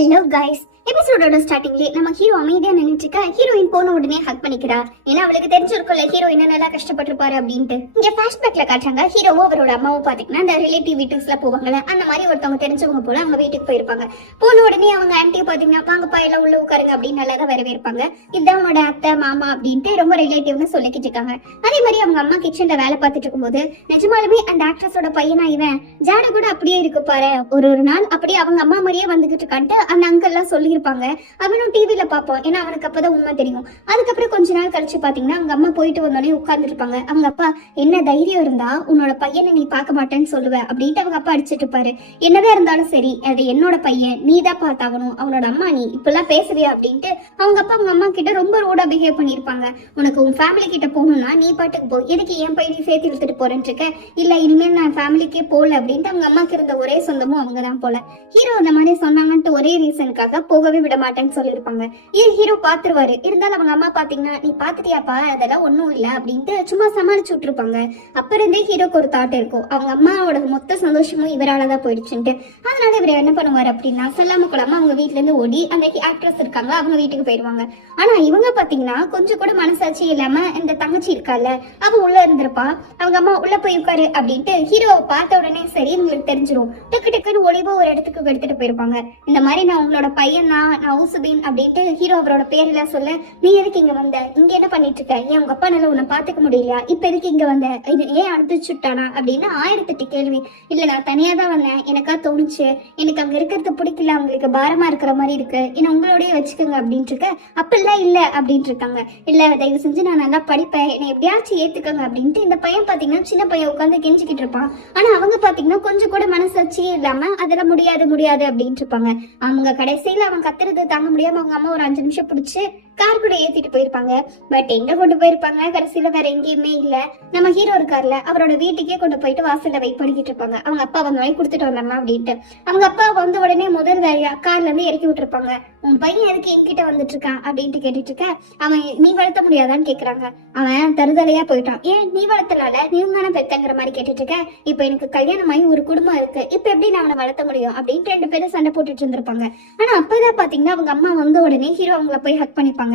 Hello guys, எபிசோடோட ஸ்டார்டிங்ல நம்ம ஹீரோ அமைதியா நின்னுட்டு இருக்க. ஹீரோயின் போன உடனே ஹக் பண்ணிக்கிறா. ஏன்னா அவளுக்கு தெரிஞ்சிருக்கும்ல ஹீரோ என்ன நல்லா கஷ்டப்பட்டிருப்பாரு அப்படின்ட்டு. இங்க ஃபிளாஷ்பேக்ல காட்டுறாங்க. ஹீரோவும் அவரோட அம்மாவும் பாத்தீங்கன்னா அந்த ரிலேட்டிவ் வீட்டுக்குள்ள போவாங்கல்ல, அந்த மாதிரி ஒருத்தவங்க தெரிஞ்சவங்க போல அவங்க வீட்டுக்கு போயிருப்பாங்க. போன உடனே அவங்க ஆன்ட்டியை பாத்தீங்கன்னா வாங்கப்பா எல்லாம் உள்ள உட்காருங்க அப்படின்னு நல்லா தான் வரவேற்பாங்க. இதுதான் அவனோட அத்தை மாமா அப்படின்ட்டு ரொம்ப ரிலேட்டிவ்னு சொல்லிக்கிட்டு இருக்காங்க. அதே மாதிரி அவங்க அம்மா கிச்சன்ல வேலை பார்த்துட்டு இருக்கும்போது நிஜமாலுமே அந்த ஆக்ட்ரஸோட பையனா இவன் ஜாட கூட அப்படியே இருக்கு பாரு. ஒரு நாள் அப்படியே அவங்க அம்மா மாதிரியே வந்துகிட்டு இருக்கான்ட்டு அந்த அங்கிள் எல்லாம் சொல்லியிருப்பாங்க. அவனும் டிவில பாப்போம், ஏன்னா அவனுக்கு அப்பதான் உண்மை தெரியும். அதுக்கப்புறம் கொஞ்ச நாள் கழிச்சு பாத்தீங்கன்னா அவங்க அம்மா போயிட்டு வந்தோடனே உட்கார்ந்துட்டு இருப்பாங்க. அவங்க அப்பா என்ன தைரியம் இருந்தா உன்னோட பையனை நீ பார்க்க மாட்டேன்னு சொல்லுவ அப்படின்ட்டு அவங்க அப்பா அடிச்சிட்டு இருப்பாரு. என்னதான் இருந்தாலும் சரி, அது என்னோட பையன், நீ தான் பார்த்தாகணும், அவனோட அம்மா நீ இப்பெல்லாம் பேசுறியா அப்படின்ட்டு அவங்க அப்பா அவங்க அம்மா கிட்ட ரொம்ப ரோடா பிஹேவ் பண்ணிருப்பாங்க. உனக்கு உன் ஃபேமிலி கிட்ட போகணும்னா நீ பாட்டுக்கு போ, எதுக்கு என் பையனை சேர்த்து இழுத்துட்டு போறேன்னு இருக்க. இல்ல இனிமேல் நான் ஃபேமிலிக்கே போகல அப்படின்ட்டு அவங்க அம்மாக்கு இருந்த ஒரே சொந்தமும் அவங்கதான் போல. ஹீரோ அந்த மாதிரி சொன்னாங்கன்ட்டு ஒரே ரீசனுக்காக போகவே விட மாட்டேன்னு சொல்லியிருப்பாங்க. இது ஹீரோ பாத்துருவாரு. இருந்தாலும் அவங்க அம்மா பாத்தீங்கன்னா நீ பாத்துட்டியாப்பா அதெல்லாம் ஒண்ணும் இல்ல அப்படின்ட்டு சும்மா சமாளிச்சு விட்டுருப்பாங்க. அப்ப இருந்தே ஹீரோக்கு ஒரு தாட் இருக்கும், அவங்க அம்மாவோட மொத்த சந்தோஷமும் இவராலதான் போயிடுச்சுன்ட்டு. அதனால இவர் என்ன பண்ணுவாரு அப்படின்னா சொல்லாம கொள்ளாம அவங்க வீட்டுல இருந்து ஓடி அந்த ஆக்ட்ரஸ் இருக்காங்க அவங்க வீட்டுக்கு போயிடுவாங்க. ஆனா இவங்க பாத்தீங்கன்னா கொஞ்சம் கூட மனசாட்சி இல்லாம இந்த தங்கச்சி இருக்கால அவ உள்ள இருந்திருப்பா. அவங்க அம்மா உள்ள போய் உட்காரு அப்படின்ட்டு ஹீரோவை பார்த்த உடனே சரி உங்களுக்கு தெரிஞ்சிடும். டக்கு டக்குன்னு ஒளிவா ஒரு இடத்துக்கு எடுத்துட்டு போயிருப்பாங்க. இந்த மாதிரி நான் உங்களோட பையன் தான், நான் ஊசுபீன் அப்படின்ட்டு ஹீரோ அவரோட பேரெல்லாம் சொல்ல, நீ எதுக்கு இங்க வந்த, இங்க என்ன பண்ணிட்டு இருக்க, ஏன் உங்க அப்பா நல்லா உன்னை பாத்துக்க முடியலையா, இப்ப எதுக்கு இங்க வந்த, இது ஏன் அனுப்பிச்சுட்டானா அப்படின்னு 1008 கேள்வி. இல்ல நான் தனியா தான் வந்தேன், எனக்கா தோணுச்சு, எனக்கு அங்க இருக்கிறது பிடிக்கல, அவங்களுக்கு பாரமா இருக்கிற மாதிரி இருக்கு, என்ன உங்களோடய வச்சுக்கோங்க அப்படின்ட்டு இருக்க. அப்பெல்லாம் இல்ல அப்படின்ட்டு இருக்காங்க. இல்ல தயவு செஞ்சு நான் நல்லா படிப்பேன், என்னை எப்படியாச்சும் ஏத்துக்கோங்க அப்படின்ட்டு இந்த பையன் பாத்தீங்கன்னா சின்ன பையன் உட்காந்து கெஞ்சிக்கிட்டு இருப்பான். ஆனா அவங்க பாத்தீங்கன்னா கொஞ்சம் கூட மனசாட்சியே இல்லாம அதெல்லாம் முடியாது முடியாது அப்படின்ட்டு இருப்பாங்க. அவங்க கடைசியில அவன் கத்துறது தாங்க முடியாம அவங்க அம்மா ஒரு 5 நிமிஷம் பிடிச்சு கார் கூட ஏத்திட்டு போயிருப்பாங்க. பட் எங்க கொண்டு போயிருப்பாங்க கடைசியில வேற எங்கேயுமே இல்ல. நம்ம ஹீரோ இருக்காருல அவரோட வீட்டுக்கே கொண்டு போயிட்டு வாசல்ல வெயிட் பண்ணிக்கிட்டு இருப்பாங்க. அவங்க அப்பா வந்த உடனே கொடுத்துட்டு வந்தாங்க அப்படின்ட்டு. அவங்க அப்பா வந்த உடனே முதல் வேலையா கார்ல இருந்து இறக்கி விட்டுருப்பாங்க. உன் பையன் எதுக்கு என்கிட்ட வந்துட்டு இருக்கான் அப்படின்ட்டு கேட்டுட்டு இருக்க. அவன் நீ வளர்த்த முடியாதான்னு கேக்குறாங்க. அவன் தருதலையா போயிட்டான். ஏன் நீ வளர்த்தனால நீ தானே பெத்தங்கிற மாதிரி கேட்டுட்டு இருக்க. இப்ப எனக்கு கல்யாணமாயி ஒரு குடும்பம் இருக்கு, இப்ப எப்படி நான் அவனை வளர்த்த முடியும் அப்படின்ட்டு 2 பேரும் சண்டை போட்டுட்டு இருந்திருப்பாங்க. ஆனா அப்பதான் பாத்தீங்கன்னா அவங்க அம்மா வந்த உடனே ஹீரோ அவங்கள போய் ஹக் பண்ணிப்பாங்க.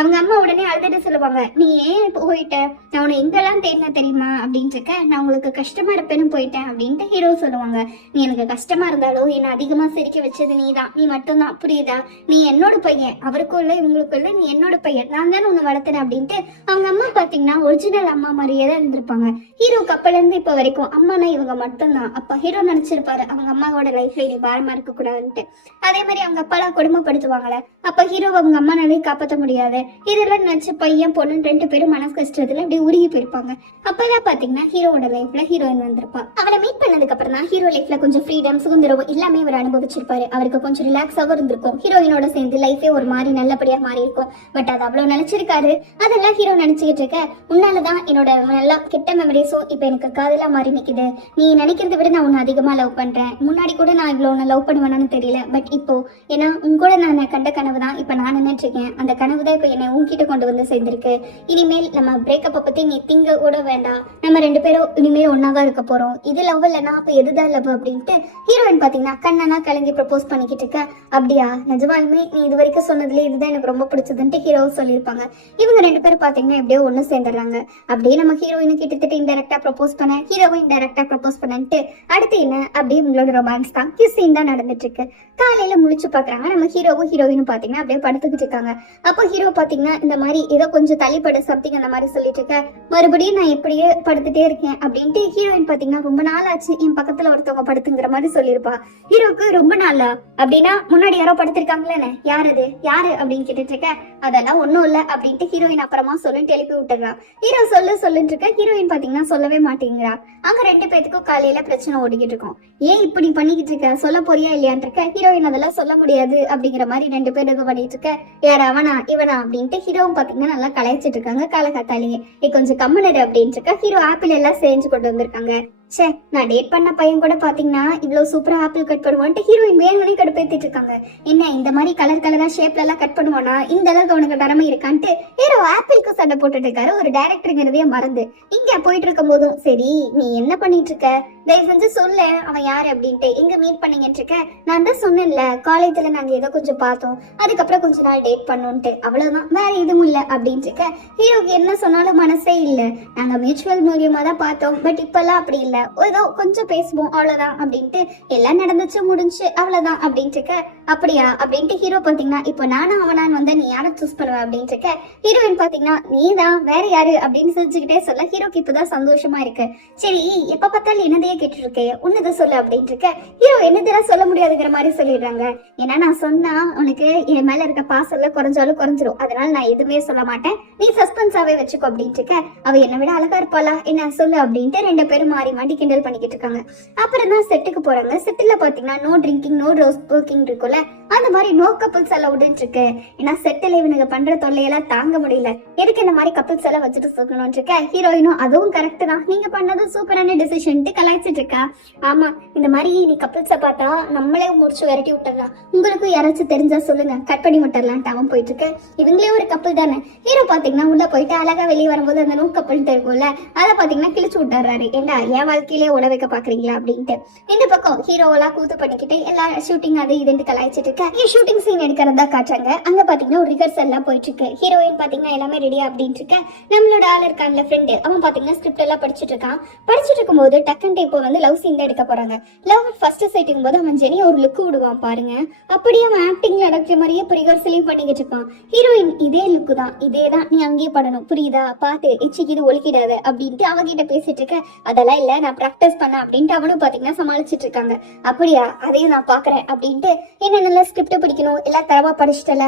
அவங்க அம்மா உடனே அழுதுட்டு சொல்லுவாங்க, நீ ஏன் போயிட்ட, நான் உன்னை எங்கெல்லாம் தேடின தெரியுமா அப்படின்ட்டு இருக்க, நான் உங்களுக்கு கஷ்டமா இருப்பேன்னு போயிட்டேன் அப்படின்ட்டு ஹீரோ சொல்லுவாங்க. நீ எனக்கு கஷ்டமா இருந்தாலும் என்ன அதிகமா சிரிக்க வச்சது நீதான், நீ மட்டும்தான், புரியுதா, நீ என்னோட பையன், அவருக்கும் இல்ல இவங்களுக்கும் இல்ல, நீ என்னோட பையன், நான் தானே உன்னை வளர்த்தேன் அப்படின்ட்டு அவங்க அம்மா பாத்தீங்கன்னா ஒரிஜினல் அம்மா மாதிரியே தான் இருந்திருப்பாங்க. ஹீரோ கப்பல இருந்து இப்ப வரைக்கும் அம்மானா இவங்க மட்டும்தான். அப்ப ஹீரோ நினைச்சிருப்பாரு அவங்க அம்மாவோட லைஃப்ல இனி பாரமா இருக்க கூடாதுன்ட்டு. அதே மாதிரி அவங்க அப்பாலாம் கொடுமைப்படுத்துவாங்கல்ல, அப்ப ஹீரோ அவங்க அம்மானாலே காப்பாற்ற முடியாது. இதெல்லாம் நினைச்ச பையன் பொண்ணு 2 பேரும் மனசு கஷ்டத்துல அப்படியே உருகி போயிருப்பாங்க. அப்பதான் பாத்தீங்கன்னா ஹீரோட லைஃப்ல ஹீரோயின் வந்திருப்பா. அவளை மீட் பண்ணதுக்கு அப்புறம் தான் ஹீரோ லைஃப்ல கொஞ்சம் ஃப்ரீடம் சுதந்திரம் எல்லாமே அவர் அனுபவிச்சிருப்பாரு. அவருக்கு கொஞ்சம் ரிலாக்ஸாவும் இருந்திருக்கும். ஹீரோயினோட சேர்ந்து லைஃபே ஒரு மாதிரி நல்லபடியா மாறி இருக்கும். பட் அது அவ்வளவு நினைச்சிருக்காரு. அதெல்லாம் ஹீரோ நினைச்சுக்கிட்டு இருக்க, உன்னாலதான் என்னோட நல்லா கெட்ட மெமரிஸும் இப்ப எனக்கு காதலா மாறி நிக்குது. நீ நினைக்கிறத விட நான் உன்னை அதிகமா லவ் பண்றேன். முன்னாடி கூட நான் இவ்வளவு உன்னை லவ் பண்ணுவேன்னு தெரியல, பட் இப்போ ஏன்னா உன் கூட நான் கண்ட கனவு தான் இப்ப நான் நினைட்டு இருக்கேன். அந்த கனவு தான் இப்ப என்னை உன்கிட்ட கொண்டு வந்து சேர்ந்திருக்கு. இனிமேல் நம்ம பிரேக்கப்பை பத்தி நீ திங்க கூட வேண்டாம், நம்ம 2 பேரும் இனிமேல் ஒன்னாவா இருக்க போறோம். இது லவ் இல்லைன்னா அப்ப எதுதான் லவ் அப்படின்ட்டு ஹீரோயின் பாத்தீங்கன்னா கண்ணனா கலங்கி ப்ரப்போஸ் பண்ணிக்கிட்டு இருக்க. அப்படியா, நிஜமாலுமே நீ இது வரைக்கும் சொன்னதுல இதுதான் எனக்கு ரொம்ப பிடிச்சதுன்ட்டு ஹீரோ சொல்லியிருப்பாங்க. இவங்க 2 பேரும் பாத்தீங்கன்னா எப்படியோ ஒண்ணு சேர்ந்துடுறாங்க. அப்படியே நம்ம ஹீரோயின் கிட்டத்தட்ட இன்டெரக்டா ப்ரப்போஸ் பண்ண, ஹீரோவும் இன்டெரக்டா ப்ரப்போஸ் பண்ணிட்டு அடுத்து என்ன அப்படியே உங்களோட ரொமான்ஸ் தான் கிஸ்ஸிங் தான் நடந்துட்டு இருக்கு. காலையில முழிச்சு பாக்குறாங்க. நம்ம ஹீரோவும் ஹீரோயினும் பாத்தீங்கன்னா அப்படியே படுத்துக்கிட்டு இருக்காங்க. அப்போ ஹீரோ பாத்தீங்கன்னா இந்த மாதிரி ஏதோ கொஞ்சம் தள்ளிப்பட சம்திங் அந்த மாதிரி சொல்லிட்டு இருக்க. மறுபடியும் நான் எப்படியே படுத்துட்டே இருக்கேன் அப்படின்ட்டு ஹீரோயின் பாத்தீங்கன்னா ரொம்ப நாள் ஆச்சு என் பக்கத்துல ஒருத்தவங்க படுத்துங்கிற மாதிரி சொல்லியிருப்பா. ஹீரோக்கு ரொம்ப நாளா அப்படின்னா முன்னாடி யாரோ படுத்திருக்காங்களே, யாரு அது யாரு அப்படின்னு கேட்டுட்டு இருக்க. அதெல்லாம் ஒண்ணும் இல்ல அப்படின்ட்டு ஹீரோயின் அப்புறமா சொல்லிட்டு எழுப்பி விட்டுறான். ஹீரோ சொல்லிட்டு இருக்க. ஹீரோயின் பாத்தீங்கன்னா சொல்லவே மாட்டேங்கிறா. அங்க 2 பேத்துக்கும் காலையில பிரச்சனை ஓடிக்கிட்டு இருக்கோம். ஏன் இப்படி பண்ணிக்கிட்டு இருக்க, சொல்ல போறியா இல்லையான் இருக்க. ஹீரோயின் அதெல்லாம் சொல்ல முடியாது அப்படிங்கிற மாதிரி 2 பேர் இது பண்ணிட்டு இருக்க. யார் அவனா இவனா அப்படின்ட்டு ஹீரோவும் பாத்தீங்கன்னா நல்லா கலாய்ச்சிட்டு இருக்காங்க. காலகத்தாலேயே கொஞ்சம் கம்மனரு அப்படின்ட்டு இருக்க. ஹீரோ ஆப்பிள் எல்லாம் செஞ்சு கொண்டு வந்திருக்காங்க. சே, நான் டேட் பண்ண பையன் கூட பாத்தீங்கன்னா இவ்வளவு சூப்பரா ஆப்பிள் கட் பண்ணுவான்ட்டு ஹீரோயின் வேணும்னே கடுப்பேத்திட்டு இருக்காங்க. என்ன இந்த மாதிரி கலர் கலரா ஷேப்ல எல்லாம் கட் பண்ணுவானா, இந்த அளவுக்கு அவனுக்கு திறமை இருக்கான்ட்டு ஹீரோ ஆப்பிளுக்கு சண்டை போட்டுட்டு இருக்காரு, ஒரு டைரக்டருங்கிறதே மறந்து. இங்க போயிட்டு இருக்கும் போதும் சரி நீ என்ன பண்ணிட்டு இருக்க, தயவு செஞ்சு சொல்ல அவன் யாரு அப்படின்ட்டு, எங்க மீட் பண்ணீங்கன்னு இருக்க. நான் தான் சொன்னேன்ல காலேஜ்ல நாங்க ஏதோ கொஞ்சம் பார்த்தோம், அதுக்கப்புறம் கொஞ்ச நாள் டேட் பண்ணோன்ட்டு, அவ்வளவுதான், வேற எதுவும் இல்ல அப்படின்ட்டு இருக்க. ஹீரோக்கு என்ன சொன்னாலும் மனசே இல்ல, நாங்க மியூச்சுவல் மூலியமா தான் பார்த்தோம், பட் இப்பெல்லாம் அப்படி இல்ல, ஏதோ கொஞ்சம் பேசுவோம் அவ்வளவுதான் அப்படின்ட்டு, எல்லாம் நடந்துச்சு முடிஞ்சு அவ்வளவுதான் அப்படின்ட்டு இருக்க. அப்படியா அப்படின்ட்டு ஹீரோ பாத்தீங்கன்னா இப்போ நானும் அவனான் வந்தா நீ யாரை சூஸ் பண்ணுவ அப்படின்ட்டு இருக்க. ஹீரோயின் பாத்தீங்கன்னா நீதான் வேற யாரு அப்படின்னு சிரிச்சுக்கிட்டே சொல்ல ஹீரோக்கு இப்பதான் சந்தோஷமா இருக்கு. சரி எப்ப பார்த்தாலும் என்னதையே கேட்டு இருக்கே, உன்னதை சொல்லு அப்படின்ட்டு இருக்க. ஹீரோ என்னதெல்லாம் சொல்ல முடியாதுங்கிற மாதிரி சொல்லிடுறாங்க. ஏன்னா நான் சொன்னா உனக்கு என் மேல இருக்க பாசல்ல குறைஞ்சாலும் குறைஞ்சிரும், அதனால நான் எதுவுமே சொல்ல மாட்டேன், நீ சஸ்பென்ஸாவே வச்சுக்கோ அப்படின்ட்டு இருக்க. அவ என்னை விட அழகா இருப்பாளா என்ன சொல்லு அப்படின்ட்டு ரெண்டு பேரும் மாறி மாட்டி கிண்டல் பண்ணிக்கிட்டு இருக்காங்க. அப்புறம் தான் செட்டுக்கு போறாங்க. செட்டுல பாத்தீங்கன்னா நோ ட்ரிங்கிங் நோ ரோஸ் ஸ்மோக்கிங் இருக்கும்ல, அந்த மாதிரி நோ கப்பிள்ஸ் எல்லாம் விடுன்னு இருக்கு. ஏன்னா செட்டில் இவனுக்கு பண்ற தொல்லையெல்லாம் தாங்க முடியல, எதுக்கு இந்த மாதிரி கப்பிள்ஸ் எல்லாம் வச்சுட்டு சொல்லணும்னு இருக்க. ஹீரோயினும் அதுவும் கரெக்ட் தான், நீங்க பண்ணதும் சூப்பரான டிசிஷன் கலாய்ச்சிட்டு இருக்கா. ஆமா இந்த மாதிரி நீ கப்பிள்ஸை பார்த்தா நம்மளே முடிச்சு விரட்டி விட்டுறலாம், உங்களுக்கும் யாராச்சும் தெரிஞ்சா சொல்லுங்க கட் பண்ணி விட்டுறலான்ட்டு அவன் போயிட்டு இருக்க. இவங்களே ஒரு கப்பிள் தானே. ஹீரோ பாத்தீங்கன்னா உள்ள போயிட்டு அழகா வெளியே வரும்போது அந்த நோ கப்பிள் இருக்கும்ல அதை பாத்தீங்கன்னா கிழிச்சு விட்டுறாரு. ஏண்டா என் வாழ்க்கையிலே உட வைக்க பாக்குறீங்களா அப்படின்ட்டு. இந்த பக்கம் ஹீரோவெல்லாம் கூத்து பண்ணிக்கிட்டு எல்லா ஷூட்டிங் அது இதுன்னு கலாய்ச்சிட்டு இருக்க. ஷூட்டிங் சீன் எடுக்கிறதா காட்டுறாங்க. அங்க பாத்தீங்கன்னா ஒரு ரிஹர்சல் எல்லாம் போயிட்டு இருக்கு. ஹீரோயின் பாத்தீங்கன்னா எல்லாமே ரெடியா அப்படின்னு இருக்க. நம்மளோட ஆள் இருக்கான்ல ஃப்ரெண்டு, அவன் பாத்தீங்கன்னா ஸ்கிரிப்ட் எல்லாம் படிச்சுட்டு இருக்கான். படிச்சுட்டு இருக்கும்போது டக்குன்ட்டு இப்போ வந்து லவ் சீன் தான் எடுக்க போறாங்க. லவ் ஃபர்ஸ்ட் சைட்டிங் போது அவன் ஜெனி ஒரு லுக் விடுவான் பாருங்க, அப்படியே அவன் ஆக்டிங் நடக்கிற மாதிரியே இப்போ ரிஹர்சலையும் பண்ணிக்கிட்டு இருக்கான். ஹீரோயின் இதே லுக்கு தான், இதே தான் நீ அங்கேயே பண்ணணும் புரியுதா, பார்த்து எச்சிக்கு இது ஒழிக்கிடாத அப்படின்ட்டு அவகிட்ட பேசிட்டு இருக்க. அதெல்லாம் இல்ல நான் ப்ராக்டிஸ் பண்ண அப்படின்ட்டு அவனும் பாத்தீங்கன்னா சமாளிச்சுட்டு இருக்காங்க. அப்படியா அதையும் நான் பாக்குறேன் அப்படின்ட்டு, என்ன நல்லா ஸ்கிரிப்ட் பிடிக்கணும் எல்லாம் தரவா படிச்சுட்டல,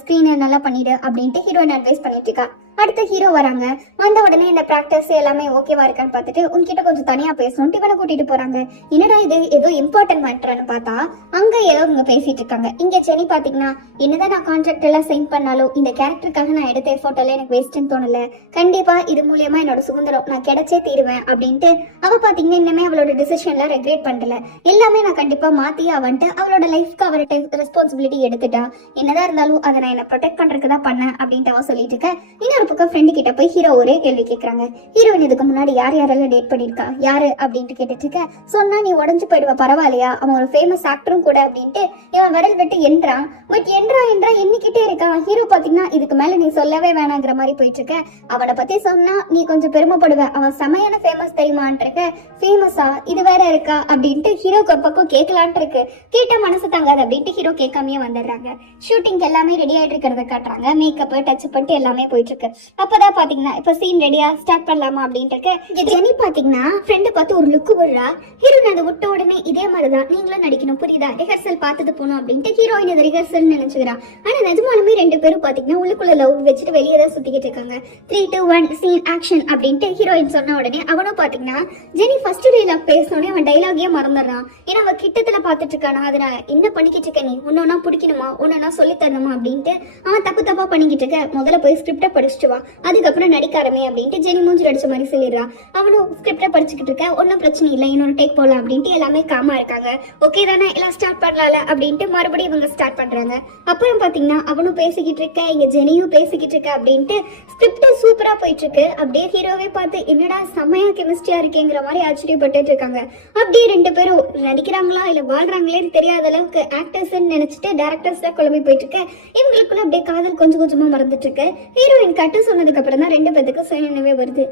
ஸ்கிரீனை நல்லா பண்ணிடு அப்படின்ட்டு ஹீரோயின் அட்வைஸ் பண்ணிட்டு இருக்கா. அடுத்த ஹீரோ வராங்க. வந்த உடனே இந்த பிராக்டிஸ் எல்லாமே ஓகேவா இருக்கான்னு பார்த்துட்டு உன்கிட்ட கொஞ்சம் தனியா பேசணும் இவனை கூட்டிட்டு போறாங்க. என்னடா இது ஏதோ இம்பார்ட்டன்ட் மேட்டர்னு பார்த்தா அங்க ஏதோ இவங்க பேசிட்டு இருக்காங்க. இங்க செனி பாத்தீங்கன்னா என்னதான் நான் கான்ட்ராக்ட் எல்லாம் சைன் பண்ணாலும் இந்த கேரக்டருக்காக நான் எடுத்த எஃபோர்ட் எல்லாம் எனக்கு வேஸ்ட்னு தோணல, கண்டிப்பா இது மூலியமா என்னோட சுதந்திரம் நான் கிடைச்சே தீருவேன் அப்படின்ட்டு அவ பாத்தீங்கன்னா இன்னமே அவளோட டிசிஷன்ல ரெக்ரெட் பண்ணல, எல்லாமே நான் கண்டிப்பா மாத்தி அவன்ட்டு அவளோட லைஃப்க்கு அவர்கிட்ட ரெஸ்பான்சிபிலிட்டி எடுத்துட்டா. என்னதான் இருந்தாலும் அதை நான் என்ன ப்ரொடெக்ட் பண்றதுக்கு தான் பண்ணேன் அப்படின்ட்டு அவ சொல்லிட்டு இருக்க. இன்னொரு பக்கம் ஃப்ரெண்டு கிட்ட போய் ஹீரோ ஒரே கேள்வி கேட்கறாங்க. ஹீரோயின் இதுக்கு முன்னாடி யார் யாரெல்லாம் டேட் பண்ணிருக்கா யாரு அப்படின்ட்டு கேட்டுட்டு இருக்க. சொன்னா நீ உடஞ்சு போயிடுவ பரவாயில்லையா, அவன் ஒரு ஃபேமஸ் ஆக்டரும் கூட அப்படின்ட்டு இவன் விரல் விட்டு என்றான். பட் என்றா எண்ணிக்கிட்டே இருக்கான். ஹீரோ பாத்தீங்கன்னா இதுக்கு மேல நீ சொல்லவே வேணாங்கிற மாதிரி போயிட்டு இருக்க. அவனை பத்தி சொன்னா நீ கொஞ்சம் பெருமைப்படுவ, அவன் செமையான ஃபேமஸ் தெரியுமான் இருக்க. ஃபேமஸா இது வேற இருக்கா அப்படின்ட்டு ஹீரோக்கு ஒரு பக்கம் கேட்கலான் இருக்கு. கேட்ட மனசு தாங்காது அப்படின்ட்டு ஹீரோ கேட்காமயே வந்துடுறாங்க. ஷூட்டிங் எல்லாமே ரெடி ஆயிட்டு இருக்கிறத காட்டுறாங்க. மேக்கப் டச் பண்ணிட்டு எல்லாமே போயிட்டு இருக்கு. அப்பதான் பாத்தீங்கன்னா இப்ப சீன் ரெடியா ஸ்டார்ட் பண்ணலாமா அப்படின்ட்டு இருக்கு. ஜெனி பாத்தீங்கன்னா ஃப்ரெண்டு பார்த்து ஒரு லுக் விடுறா. ஹீரோயின் அதை விட்ட உடனே இதே மாதிரிதான் நீங்களும் நடிக்கணும் புரியுதா, ரிஹர்சல் பார்த்துட்டு போகணும் அப்படின்ட்டு ஹீரோயின் அது ரிஹர்சல் நினைச்சுக்கிறா. ஆனா நிஜமாலுமே ரெண்டு பேரும் பாத்தீங்கன்னா உள்ளுக்குள்ள லவ் வச்சுட்டு வெளியே தான் சுத்திக்கிட்டு இருக்காங்க. 3, 2, 1 சீன் ஆக்ஷன் அப்படின்ட்டு ஹீரோயின் சொன்ன உடனே அவனும் பாத்தீங்கன்னா ஜெனி ஃபர்ஸ்ட் டைலாக் பேசணுன்னே அவன் டைலாகே மறந்துடுறான். ஏன்னா அவன் கிட்டத்துல பாத்துட்டு இருக்கானா, அதனால என்ன பண்ணிக்கிட்டு இருக்க நீ, ஒன்னொன்னா பிடிக்கணுமா ஒன்னொன்னா சொல்லி தரணுமா அப்படின்ட்டு அவன் தப்பா பண்ணிக்கிட்டு இருக்க. முதல்ல போய் ஸ்கிரிப்ட படிச்சுட்டு வா, அதுக்கப்புறம் நடிக்காரமே அப்படின்ட்டு ஜெனி மூஞ்சி அடிச்ச மாதிரி சொல்லிடுறான். அவனும் ஸ்கிரிப்ட படிச்சுக்கிட்டு இருக்க. ஒன்னும் பிரச்சனை இல்லை இன்னொரு டேக் போகலாம் அப்படின்ட்டு எல்லாமே காமா இருக்காங்க. ஓகே தானே எல்லாம் ஸ்டார்ட் பண்ணலாம்ல அப்படின்ட்டு மறுபடியும் இவங்க ஸ்டார்ட் பண்றாங்க. அப்புறம் பாத்தீங்கன்னா அவனும் பேசிக்கிட்டு இருக்க, இங்க ஜெனியும் பேசிக்கிட்டு இருக்க அப்படின்ட்டு ஸ்கிரிப்ட் சூப்பரா போயிட்டு இருக்கு. அப்படியே ஹீரோவே பார்த்து என்னடா செம்மையா கெமிஸ்ட்ரியா இருக்கேங்கிற மாதிரி ஆச்சரியப்பட்டு இருக்காங்க. அப்படியே ரெண்டு பேரும் நடிக்கிறாங்களா இல்ல வாழ்றாங்களேன்னு தெரியாத அளவுக்கு ஆக்டர்ஸ் நினைச்சிட்டு டேரக்டர்ஸ் தான் குழம்பி போயிட்டு இருக்க. இவங்களுக்குள்ள அப்படியே காதல் கொஞ்சம் கொஞ்சமா மறந்துட்டு இருக்கு. ஹீரோயின் கட்டு சொன்னதுக்கு அப்புறம் தான் ரெண்டு பேத்துக்கு சுயநினைவே வருது.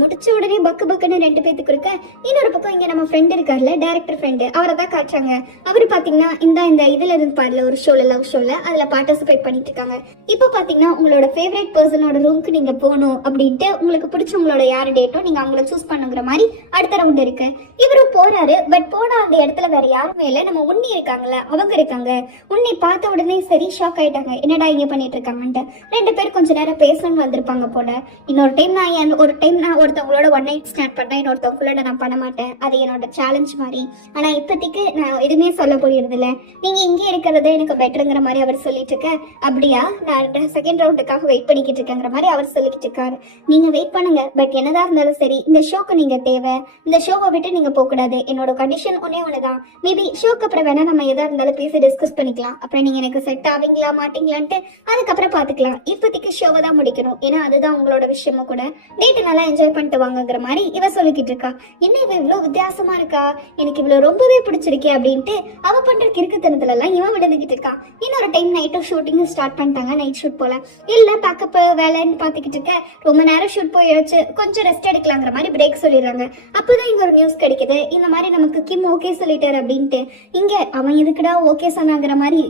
முடிச்ச உடனே பக்குன்னு ரெண்டு பேத்துக்கு இருக்க. இன்னொரு பக்கம் இங்க நம்ம ஃப்ரெண்ட் இருக்கார்ல டைரக்டர் ஃப்ரெண்டு, அவரை தான் காட்டுறாங்க. அவரு பாத்தீங்கன்னா இந்த இதுல இருந்து பாடல ஒரு ஷோல லவ் ஷோல அதுல பார்ட்டிசிபேட் பண்ணிட்டு இருக்காங்க. இப்போ பாத்தீங்கன்னா உங்களோட ஃபேவரட் பர்சனோட ரூமுக்கு நீங்க போகணும் அப்படின்ட்டு உங்களுக்கு பிடிச்சவங்களோட யாரு டேட்டோ நீங்க அவங்கள சூஸ் பண்ணுங்கிற மாதிரி அடுத்த ரவுண்ட் இருக்கு. இவரும் போறாரு. பட் போன அந்த இடத்துல வேற யாருமே இல்ல, நம்ம உன்னி இருக்காங்கல்ல அவங்க இருக்காங்க. உன்னை பார்த்த உடனே சரி ஷாக் ஆயிட்டாங்க, என்னடா இங்க பண்ணிட்டு இருக்காங்கன்ட்டு. ரெண்டு பேரும் கொஞ்ச நேரம் பேசணும்னு வந்திருப்பாங்க போல. இன்னொரு டைம் நான் ஒருத்தவங்களோட ஒன் நைட் ஸ்டார்ட் பண்ணேன், இன்னொருத்தவங்களோட நான் பண்ண மாட்டேன், அது என்னோட சேலஞ்ச் மாதிரி. ஆனா இப்போதைக்கு நான் எதுவுமே சொல்ல போயிடுறது இல்லை, நீங்க இங்கே இருக்கிறது எனக்கு பெட்டருங்கிற மாதிரி அவர் சொல்லிட்டு இருக்க. அப்படியா, நான் செகண்ட் ரவுண்டுக்காக வெயிட் பண்ணிக்கிட்டு இருக்கேங்கிற மாதிரி அவர் சொல்லிக்கிட்டு இருக்காரு. நீங்க வெயிட் பண்ணுங்க, பட் என்னதான் இருந்தாலும் சரி இந்த ஷோக்கு நீங்க தேவை, இந்த ஷோவை விட்டு நீங்க போக கூடாது. என்னோட கண்டிஷன் ஒன்னே ஒண்ணுதான். மேபி ஷோக்கு அப்புறம் வேணா நம்ம எதா இருந்தாலும் பேசி டிஸ்கஸ் பண்ணிக்கலாம். அப்புறம் நீங்க எனக்கு செட் ஆவீங்களா மாட்டீங்களான்ட்டு அதுக்கப்புறம் பாத்துக்கலாம். இப்போதைக்கு ஷோவை தான் முடிக்கணும், ஏன்னா அதுதான் உங்களோட விஷயமும் கூட. டேட்டு நல்லா என்ஜாய் பண்ணிட்டு வாங்கங்கிற மாதிரி இவ சொல்லிக்கிட்டு இருக்கா. என்ன இவ இவ்வளவு வித்தியாசமா இருக்கா, எனக்கு இவ்வளவு ரொம்பவே பிடிச்சிருக்கே அப்படின்ட்டு அவ பண்ற கிறுக்குத்தனத்துல எல்லாம் இவன் விழுந்துகிட்டு இருக்கா. இன்னொரு டைம் நைட்டும் ஷூட்டிங் ஸ்டார்ட் பண்ணிட்டாங்க. நைட் ஷூட் போல இல்ல பேக்கப் வேலைன்னு பாத்துக்கிட்டு இருக்க. ரொம்ப நேரம் ஷூட் போயிடுச்சு, கொஞ்சம் ரெஸ்ட் எடுக்கலாங்கிற மாதிரி பிரேக் சொல்லிடுறாங்க. அப்போதான் இங்க ஒரு நியூஸ் கிடைக்குது, இந்த மாதிரி நமக்கு கிம் ஓகே சொல்லிட்டாரு அப்படின்ட்டு. இங்க அவன் எதுக்குடா ஓகே சொன்னாங்கிற மாதிரி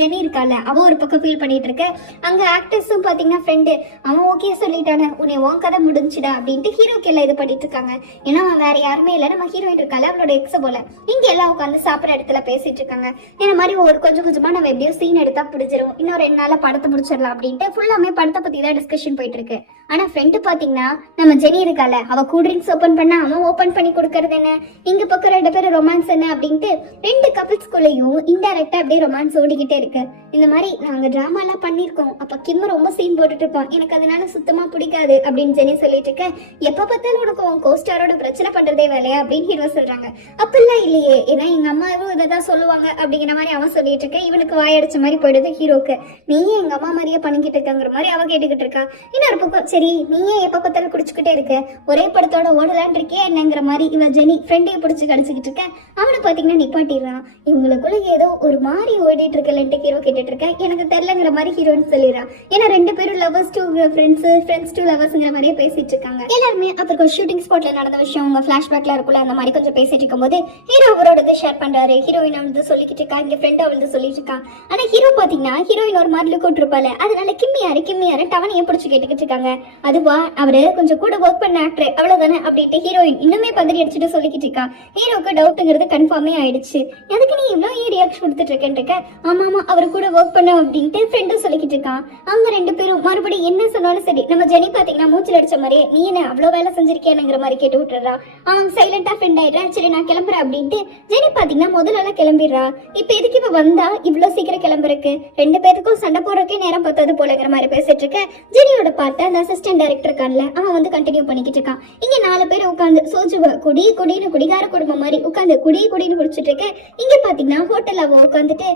ஜெனி இருக்கால, அவ ஒரு பக்கம் ஃபீல் பண்ணிட்டு இருக்க. அங்க ஆக்டர்ஸும் பாத்தீங்கன்னா ஃப்ரெண்டு, அவன் ஓகே சொல்லிட்டானே, உன்னை உன் கதை முடிஞ்சுடா அப்படின்ட்டு ஹீரோக்கு எல்லாம் இது பண்ணிட்டு இருக்காங்க. ஏன்னா அவன் வேற யாருமே இல்லை, நம்ம ஹீரோயின் இருக்கால அவளோட எக்ஸ போல. இங்க எல்லாம் உட்காந்து சாப்பிட்ற இடத்துல பேசிட்டு இருக்காங்க. இந்த மாதிரி ஒரு கொஞ்சம் கொஞ்சமா நம்ம எப்படியோ சீன் எடுத்தா பிடிச்சிரும், இன்னும் 2 நாள்ல படத்தை முடிச்சிடலாம் அப்படின்ட்டு ஃபுல்லாமே படத்தை பத்தி தான் டிஸ்கஷன் போயிட்டு இருக்கு. ஆனா ஃப்ரெண்டு பாத்தீங்கன்னா நம்ம ஜெனி இருக்கால, அவ கூல் ட்ரிங்க்ஸ் ஓபன் பண்ணா அவன் ஓபன் பண்ணி கொடுக்கறது என்ன, இங்க பக்கம் 2 பேரும் ரொமான்ஸ் என்ன அப்படின்ட்டு 2 கப்பிள்ஸ்குள்ளேயும் இன்டைரக்டா அப்படியே ரொமான்ஸ் ஓடிக்கிட்டே இருக்கு. இந்த மாதிரி நாங்க டிராமா எல்லாம் பண்ணிருக்கோம், அப்ப கிம் ரொம்ப சீன் போட்டுட்டு இருப்பான், எனக்கு அதனால சுத்தமா பிடிக்காது அப்படின்னு ஜெனி சொல்லிட்டு இருக்க. எப்ப பார்த்தாலும் உனக்கு உன் கோஸ்டாரோட பிரச்சனை பண்றதே வேலையா அப்படின்னு ஹீரோ சொல்றாங்க. அப்பெல்லாம் இல்லையே, ஏன்னா எங்க அம்மாவும் இதான் சொல்லுவாங்க அப்படிங்கிற மாதிரி அவன் சொல்லிட்டு இருக்க. இவனுக்கு வாயடிச்ச மாதிரி போயிடுது ஹீரோக்கு. நீயே எங்க அம்மா மாதிரியே பண்ணிக்கிட்டு இருக்கங்கிற மாதிரி அவ கேட்டுக்கிட்டு இருக்கா. இன்னொரு பக்கம் சரி நீயே எப்ப பார்த்தாலும் குடிச்சுக்கிட்டே இருக்க, ஒரே படத்தோட ஓடலான் இருக்கே என்னங்கிற மாதிரி இவ ஜெனி ஃப்ரெண்டையும் பிடிச்சி கடிச்சுக்கிட்டு இருக்க. அவனை பாத்தீங்கன்னா நிப்பாட்டிடுறான். இவங்களுக்குள்ள ஏதோ ஒரு மாதிரி ஓடிட்டு இருக்கலன்ட்டு ஹீரோ கேட்டுட்டு இருக்க. எனக்கு தெரியலங்கிற மாதிரி ஹீரோன்னு சொல்லிடுறான். ஏன்னா 2 பேரும் லவர்ஸ் டு ஃப்ரெண்ட்ஸ் டு லவர்ஸ்ங்கிற மாதிரியே பேசிட்டு இருக்காங்க எல்லாருமே. அப்புறம் ஷூட்டிங் ஸ்பாட்ல நடந்த விஷயம் உங்க பிளாஷ்பேக்ல இருக்குல்ல, அந்த மாதிரி கொஞ்சம் பேசிட்டு இருக்கும்போது ஹீரோ அவரோட ஷேர் பண்றாரு. ஹீரோயின் வந்து சொல்லிக்கிட்டு இருக்கா, இங்க ஃப்ரெண்ட் அவள் சொல்லிட்டு இருக்கா. ஆனா ஹீரோ பாத்தீங்கன்னா ஹீரோயின் ஒரு மாதிரி லுக் விட்டுருப்பாரு, அதனால கிம்மி யாரு டவனையே பிடிச்சு கேட்டுக்கிட்டு இருக்காங்க. அதுவா அவரு கொஞ்சம் கூட ஒர்க் பண்ண ஆக்டர் அவ்வளவுதானே அப்படின்ட்டு ஹீரோயின் இன்னுமே பதறி அடிச்சுட்டு சொல்லிக்கிட்டு இருக்கா. ஹீரோக்கு டவுட்டுங்கிறது கன்ஃபார்மே ஆயிடுச்சு. எதுக்கு நீ இவ்வளவு ரியாக்ஷன் கொடுத்துட்டு இருக்கேன்னு இருக்க. ஆமா அவரு கூட ஒர்க் பண்ண அப்படின்ட்டு ஃப்ரெண்டும் சொல்லிக்கிட்டு இருக்கான். அவங்க 2 பேரும் மறுபடியும் என்ன சொன்னாலும் சரி, நம்ம ஜெனி பாத்தீங்கன்னா மூச்சில் அடிச்ச மாதிரியே நீ என்ன அவ்வளவு வேலை செஞ்சிருக்கேனுங்கிற மாதிரி கேட்டு விட்டுறா. அவன் சைலண்டா ஃப்ரெண்ட் ஆயிடுறா. சரி நான் கிளம்புறேன் அப்படின்ட்டு ஜெனி பாத்தீங்கன்னா முதல்ல கிளம்பிடுறா. இப்ப எதுக்கு இப்ப வந்தா இவ்வளவு சீக்கிரம் கிளம்புறக்கு, 2 பேருக்கும் சண்டை போறக்கே நேரம் பத்தாது போலங்கிற மாதிரி பேசிட்டு இருக்க. ஜெனியோட பார்த்த அந்த அசிஸ்டன்ட் டைரக்டர் இருக்கான்ல, அவன் வந்து கண்டினியூ பண்ணிக்கிட்டு இருக்கான். இங்க 4 பேர் உட்காந்து சோஜுவ குடின்னு குடிகார குடும்பம் மாதிரி உட்காந்து குடின்னு குடிச்சிட்டு இருக்க. இங்க பாத்தீங்கன்னா ஹோட்டல் அவ உட்காந்துட்டு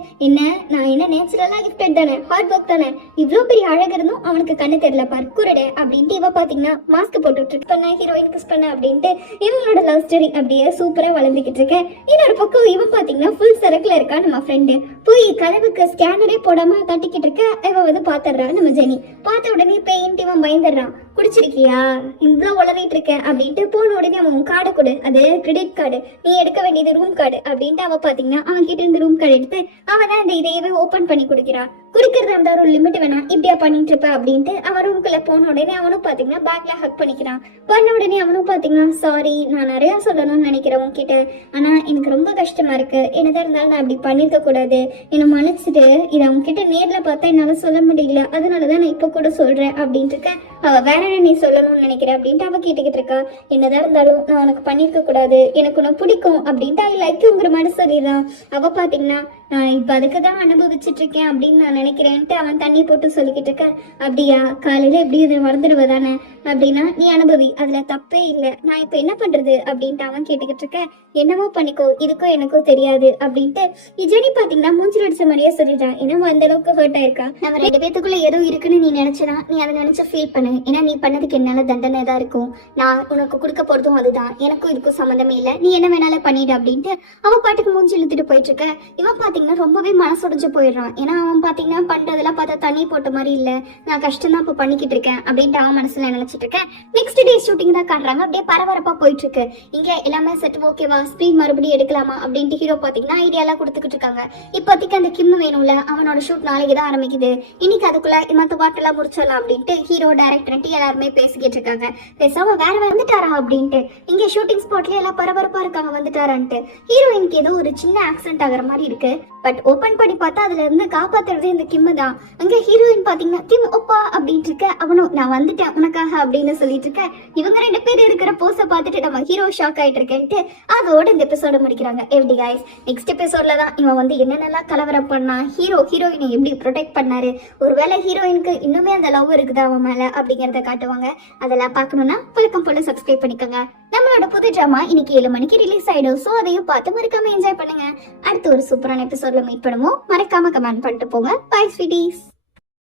நான் என்ன நேச்சுரலா கிஃப்டட் தானே, ஹார்ட் ஒர்க் தானே, இவ்வளவு பெரிய அழகு இருந்தும் அவனுக்கு கண்ணு தெரியல பர்க்குரடே அப்படின்ட்டு இவ பாத்தீங்கன்னா மாஸ்க் போட்டு பண்ண ஹீரோயின் கிஸ் பண்ண அப்படின்ட்டு இவங்களோட லவ் ஸ்டோரி அப்படியே சூப்பரா வளர்ந்துகிட்டு இருக்க. இன்னொரு பக்கம் இவன் பாத்தீங்கன்னா ஃபுல் சரக்குல இருக்கா. நம்ம ஃப்ரெண்டு போய் கதவுக்கு ஸ்கேனரே போடாம தட்டிக்கிட்டு இருக்க. இவன் வந்து பாத்துடுறா. நம்ம ஜெனி பார்த்த உடனே பெயிண்ட் இவன் பயந்துடுறான். குடிச்சிருக்கியா, இவ்வளவு உளறிட்டு இருக்க அப்படின்ட்டு போன உடனே அவன் கார்டை கொடு, அது கிரெடிட் கார்டு, நீ எடுக்க வேண்டியது ரூம் கார்டு அப்படின்ட்டு அவ பாத்தீங்கன்னா அவன் கிட்ட இருந்து ரூம் கார்டு எடுத்து அவன் தான் இந்த இதையவே ஓபன் பண்ணி குடிக்கிறா. குடிக்கிறதா இருந்தா ஒரு லிமிட் வேணா, இப்படியா பண்ணிட்டு இருப்ப அப்படின்ட்டு அவன் ரூம்குள்ள போன உடனே அவனும் பாத்தீங்கன்னா பேக்ல ஹக் பண்ணிக்கிறான். பண்ண உடனே அவனும் பாத்தீங்கன்னா சாரி, நான் நிறைய சொல்லணும்னு நினைக்கிறேன் உன்கிட்ட, ஆனா எனக்கு ரொம்ப கஷ்டமா இருக்கு, என்னதான் இருந்தாலும் நான் அப்படி பண்ணிருக்க கூடாது, என்னை மன்னிச்சுட்டு, இதை அவங்க கிட்ட நேர்ல பார்த்தா என்னால சொல்ல முடியல, அதனாலதான் நான் இப்ப கூட சொல்றேன் அப்படின்ட்டு இருக்க. அவ வேற நீ சொல்லணும்னு நினைக்கிறேன் அப்படின்ட்டு அவ கேட்டுக்கிட்டு இருக்கா. என்னதான் இருந்தாலும் நான் உனக்கு பண்ணிருக்க கூடாது, எனக்கு உன்னை பிடிக்கும் அப்படின்ட்டு ஐ லைக் யூங்கிற மாதிரி சொல்லிடுறான். அவ பாத்தீங்கன்னா நான் இப்ப அதுக்குதான் அனுபவிச்சுட்டு இருக்கேன் அப்படின்னு நான் நினைக்கிறேன்ட்டு அவன் தண்ணி போட்டு சொல்லிக்கிட்டு இருக்க. அப்படியா, காலையில எப்படி இதை மறந்துடுவதானே அப்படின்னா நீ அனுபவி, அதுல தப்பே இல்லை, நான் இப்ப என்ன பண்றது அப்படின்ட்டு அவன் கேட்டுக்கிட்டு இருக்க. என்னமோ பண்ணிக்கோ, இதுக்கும் எனக்கும் தெரியாது அப்படின்ட்டு ஜெனி பாத்தீங்கன்னா மூஞ்சில் அடிச்ச மாதிரியே சொல்லிடுறான். என்னமோ அந்த அளவுக்கு ஹர்ட் ஆயிருக்கா. நம்ம 2 பேத்துக்குள்ள ஏதோ இருக்குன்னு நீ நினைச்சனா நீ அதை நினைச்சு ஃபீல் பண்ணு, ஏன்னா நீ பண்ணதுக்கு என்னால தண்டனை தான் இருக்கும், நான் உனக்கு கொடுக்க போறதும் அதுதான், எனக்கும் இதுக்கும் சம்மந்தமே இல்லை, நீ என்ன வேணாலும் பண்ணிடு அப்படின்ட்டு அவ பாட்டுக்கு மூஞ்சி இழுத்துட்டு போயிட்டு இருக்க. இவன் பாத்தீங்கன்னா ரொம்பவே மனசுடைஞ்சு போயிடுறான். ஏன்னா அவன் பாத்தீங்கன்னா பண்றதெல்லாம் பார்த்தா தண்ணி போட்ட மாதிரி இல்ல, நான் கஷ்டம் தான் இப்ப பண்ணிக்கிட்டு இருக்கேன் அப்படின்ட்டு அவன் மனசுல நினைச்சிட்டு இருக்கேன். நெக்ஸ்ட் டே ஷூட்டிங் தான் காட்டுறாங்க. அப்படியே பரபரப்பா போயிட்டு இருக்கு. இங்க எல்லாமே செட் ஓகேவா, ஸ்பீட் மறுபடியும் எடுக்கலாமா அப்படின்ட்டு ஹீரோ பாத்தீங்கன்னா ஐடியாலாம் கொடுத்துக்கிட்டு இருக்காங்க. இப்போதைக்கு அந்த கிம் வேணும்ல, அவனோட ஷூட் நாளைக்கு தான் ஆரம்பிக்குது, இன்னைக்கு அதுக்குள்ள மத்த பாட்டெல்லாம் முடிச்சிடலாம் அப்படின்ட்டு ஹீரோ டைரக்டர் எல்லாருமே பேசிக்கிட்டு இருக்காங்க. பேசாம வேற வந்துட்டாரா அப்படின்ட்டு இங்க ஷூட்டிங் ஸ்பாட்ல எல்லாம் பரபரப்பா இருக்காங்க வந்துட்டாரான்ட்டு. ஹீரோயினுக்கு ஏதோ ஒரு சின்ன ஆக்சிடென்ட் ஆகிற மாதிரி இருக்கு. பட் ஓபன் பண்ணி பார்த்தா அதுல இருந்து காப்பாத்துறதே இந்த கிம்மு தான். அங்க ஹீரோயின் பாத்தீங்கன்னா கிம் ஒப்பா அப்படின்ட்டு இருக்க, அவனும் நான் வந்துட்டேன் உனக்காக அப்படின்னு சொல்லிட்டு இருக்க. இவங்க 2 பேர் இருக்கிற போஸை பார்த்துட்டு நம்ம ஹீரோ ஷாக் ஆயிட்டு இருக்கேன்ட்டு அதோட இந்த எபிசோட முடிக்கிறாங்க. எப்படி கைஸ், நெக்ஸ்ட் எபிசோட்ல தான் இவன் வந்து என்னென்னலாம் கலவரம் பண்ணா, ஹீரோயினை எப்படி ப்ரொடெக்ட் பண்ணாரு, ஒருவேளை ஹீரோயினுக்கு இன்னுமே அந்த லவ் இருக்குதா அவன் மேல அப்படிங்கறத காட்டுவாங்க. அதெல்லாம் பார்க்கணும்னா வழக்கம் போல சப்ஸ்கிரைப் பண்ணிக்கோங்க. நம்மளோட புது ட்ராமா இன்னைக்கு 7 மணிக்கு ரிலீஸ் ஆயிடும். ஸோ அதையும் பார்த்து மறக்காம என்ஜாய் பண்ணுங்க. அடுத்து ஒரு சூப்பரான எபிசோட்ல மீட் பண்ணுவோம். மறக்காம கமெண்ட் பண்ணிட்டு போங்க. Bye sweeties.